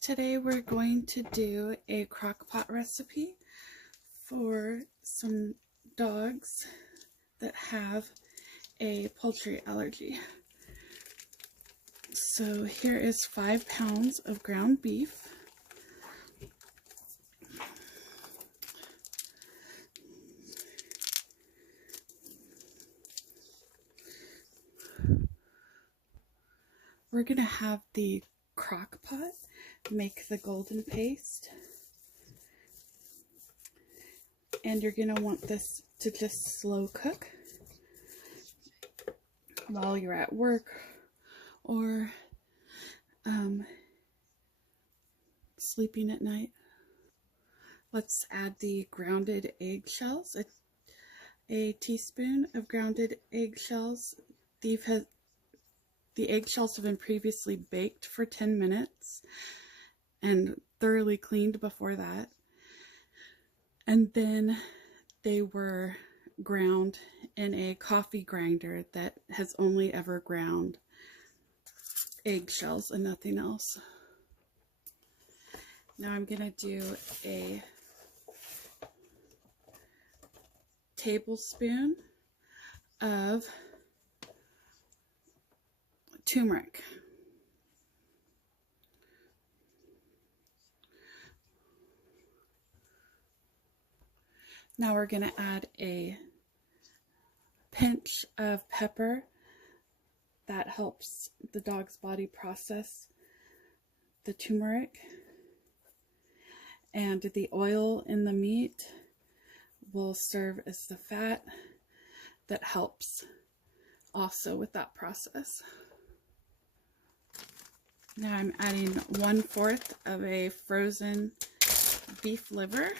Today we're going to do a crock pot recipe for some dogs that have a poultry allergy. So here is 5 pounds of ground beef. We're going to have the crock pot make the golden paste, and you're going to want this to just slow cook while you're at work or sleeping at night. Let's add the grounded eggshells, a teaspoon of grounded eggshells. The eggshells have been previously baked for 10 minutes and thoroughly cleaned before that. And then they were ground in a coffee grinder that has only ever ground eggshells and nothing else. Now I'm going to do a tablespoon of turmeric. Now we're going to add a pinch of pepper. That helps the dog's body process the turmeric. And the oil in the meat will serve as the fat that helps also with that process. Now I'm adding 1/4 of a frozen beef liver.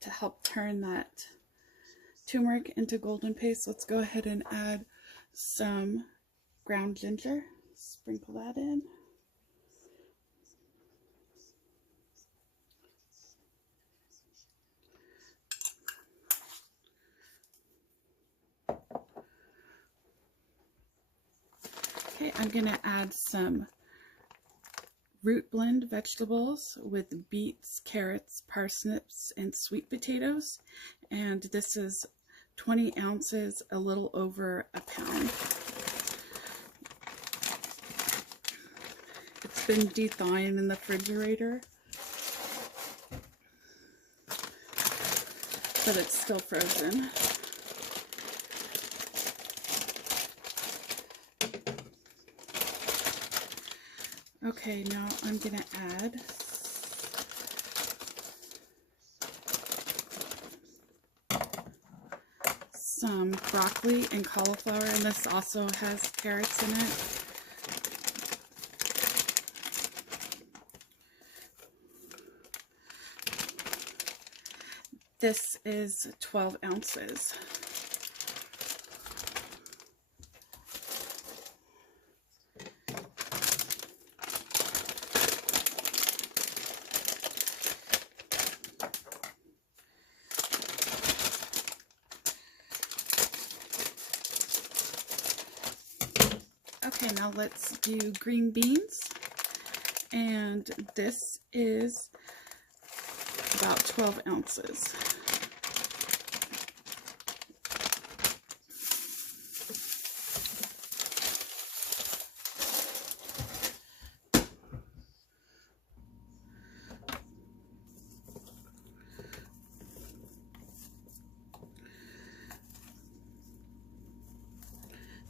To help turn that turmeric into golden paste, let's go ahead and add some ground ginger. Sprinkle that in. Okay, I'm going to add some root blend vegetables with beets, carrots, parsnips, and sweet potatoes. And this is 20 ounces, a little over a pound. It's been de-thawing in the refrigerator, but it's still frozen. Okay, now I'm going to add some broccoli and cauliflower, and this also has carrots in it. This is 12 ounces. Okay, now let's do green beans, and this is about 12 ounces.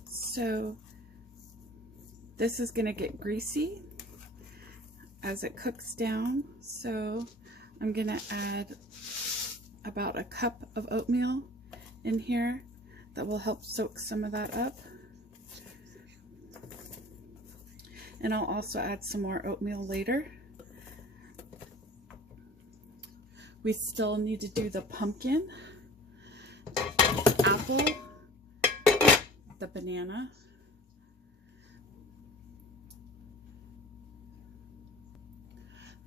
So this is going to get greasy as it cooks down, so I'm going to add about a cup of oatmeal in here that will help soak some of that up. And I'll also add some more oatmeal later. We still need to do the pumpkin, apple, the banana,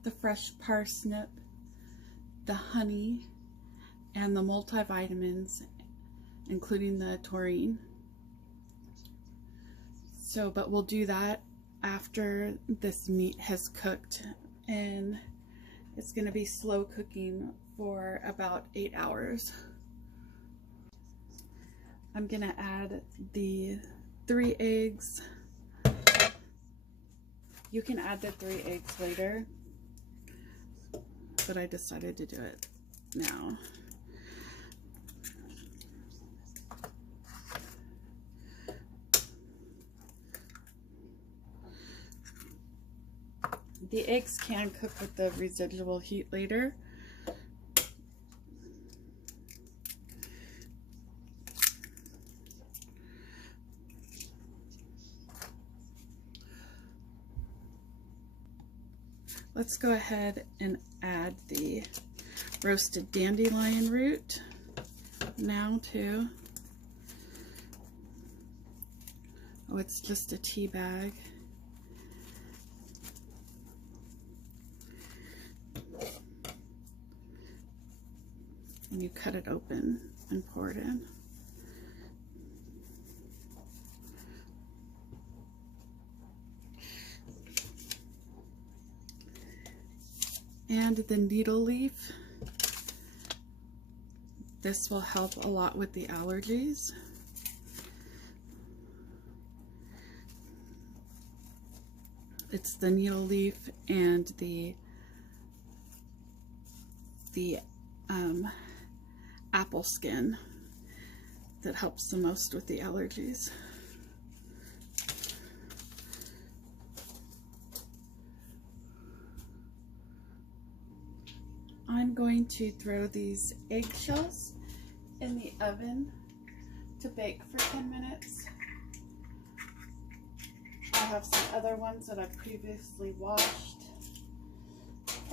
the fresh parsnip, the honey, and the multivitamins, including the taurine. So, but we'll do that after this meat has cooked, and it's going to be slow cooking for about 8 hours. I'm going to add the 3 eggs. You can add the 3 eggs later, but I decided to do it now. The eggs can cook with the residual heat later. Let's go ahead and add the roasted dandelion root now too. Oh, it's just a tea bag. And you cut it open and pour it in. And the needle leaf. This will help a lot with the allergies. It's the needle leaf and the apple skin that helps the most with the allergies. I'm going to throw these eggshells in the oven to bake for 10 minutes. I have some other ones that I've previously washed,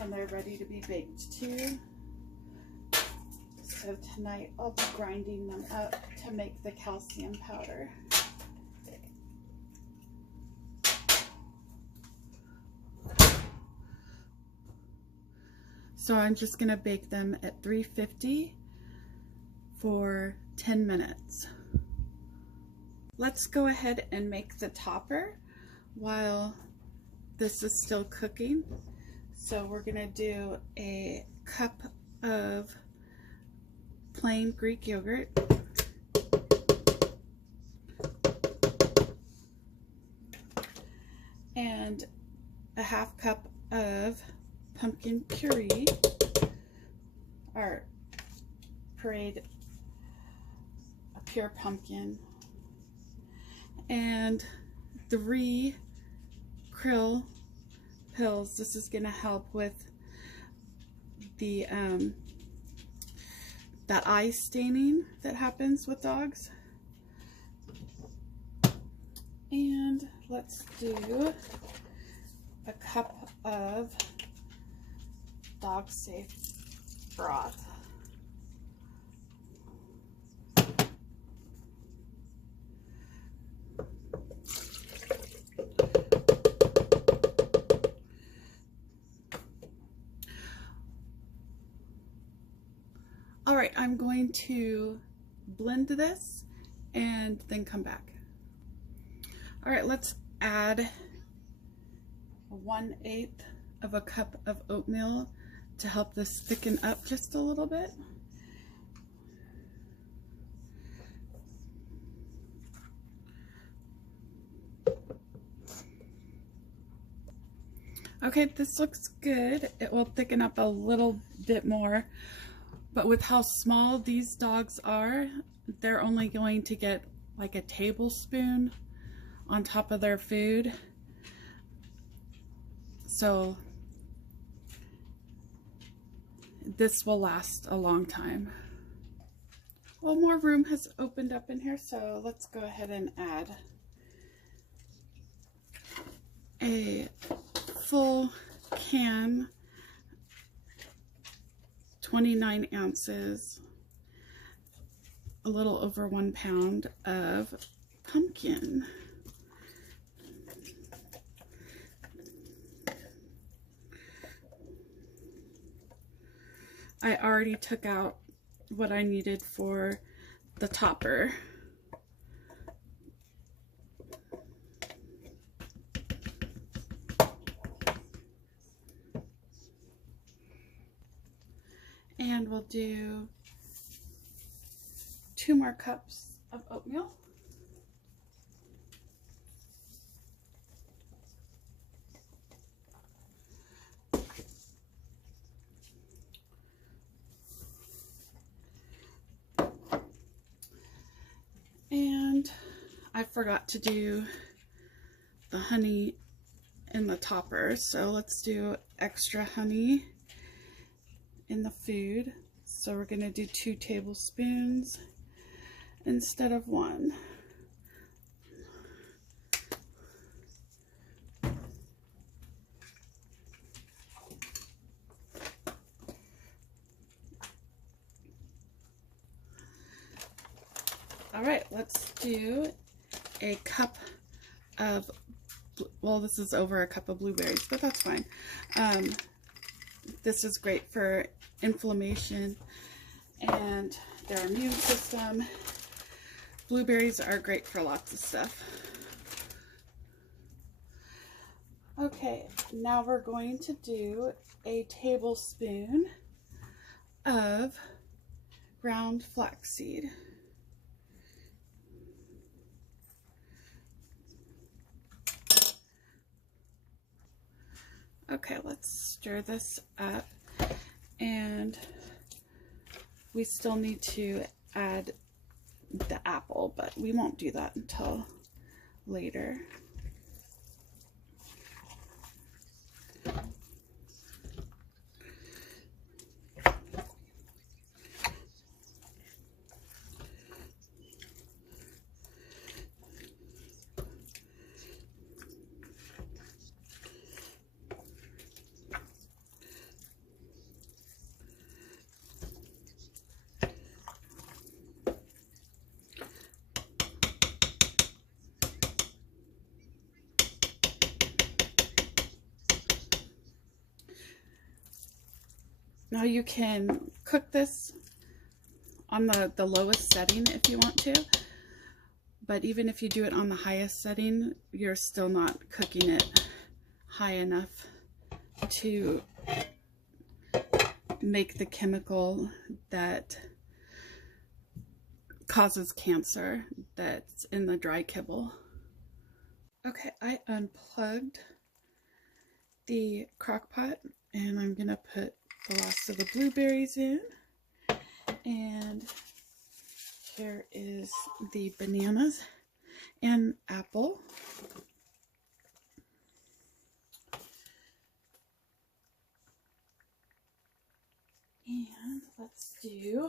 and they're ready to be baked too. So tonight I'll be grinding them up to make the calcium powder. So I'm just going to bake them at 350 for 10 minutes. Let's go ahead and make the topper while this is still cooking. So we're going to do a cup of plain Greek yogurt, and a half cup of pumpkin puree, or pureed a pure pumpkin, and 3 krill pills. This is going to help with the that eye staining that happens with dogs. And let's do a cup of dog safe broth. All right, I'm going to blend this and then come back. All right, let's add 1/8 of a cup of oatmeal to help this thicken up just a little bit. Okay, this looks good. It will thicken up a little bit more, but with how small these dogs are, they're only going to get like a tablespoon on top of their food. So this will last a long time. Well, more room has opened up in here, so let's go ahead and add a full can, 29 ounces, a little over 1 pound of pumpkin. I already took out what I needed for the topper. And we'll do 2 more cups of oatmeal. And I forgot to do the honey in the topper, so let's do extra honey in the food. So we're going to do 2 tablespoons instead of 1. All right, let's do a cup of, well, this is over a cup of blueberries, but that's fine. This is great for inflammation and their immune system. Blueberries are great for lots of stuff. Okay, now we're going to do a tablespoon of ground flaxseed. Okay, let's stir this up, and we still need to add the apple, but we won't do that until later. Now you can cook this on the lowest setting if you want to, but even if you do it on the highest setting, you're still not cooking it high enough to make the chemical that causes cancer that's in the dry kibble. Okay, I unplugged the crock pot, and I'm gonna put the last of the blueberries in, and here is the bananas and apple. And let's do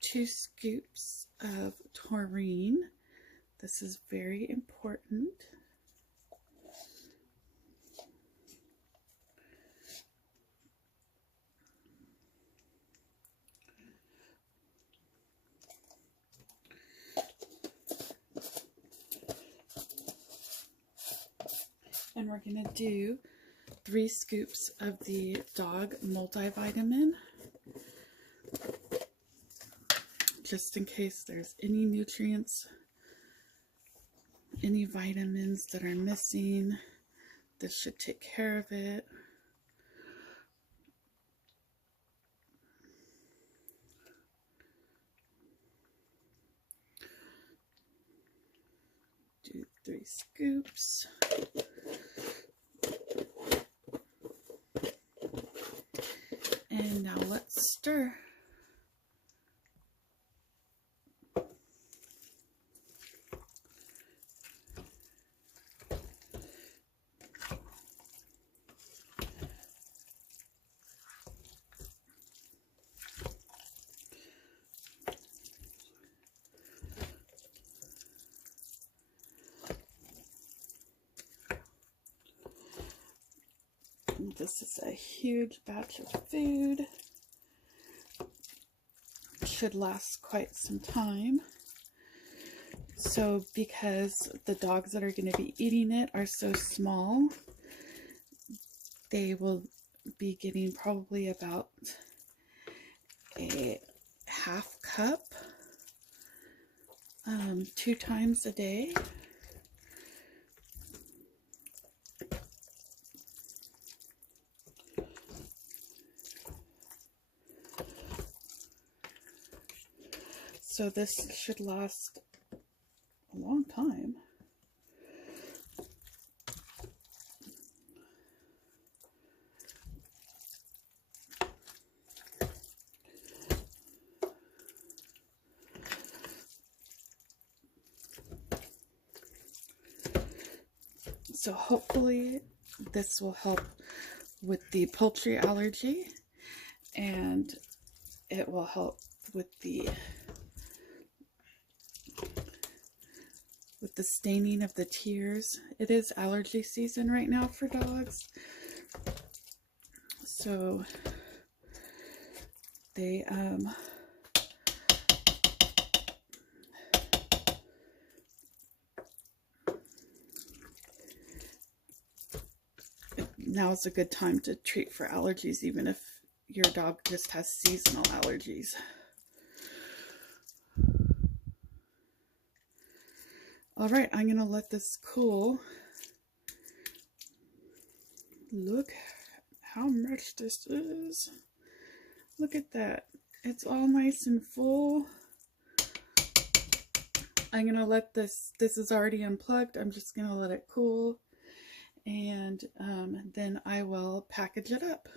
2 scoops of taurine. This is very important. And we're going to do 3 scoops of the dog multivitamin, just in case there's any nutrients, any vitamins that are missing. This should take care of it. Do 3 scoops. And now let's stir. This is a huge batch of food. It should last quite some time. So because the dogs that are going to be eating it are so small, they will be getting probably about a half cup 2 times a day. So this should last a long time. So hopefully this will help with the poultry allergy, and it will help with the staining of the tears. It is allergy season right now for dogs, so they now is a good time to treat for allergies, even if your dog just has seasonal allergies. All right, I'm going to let this cool. Look how much this is. Look at that. It's all nice and full. I'm going to let this is already unplugged. I'm just going to let it cool. And then I will package it up.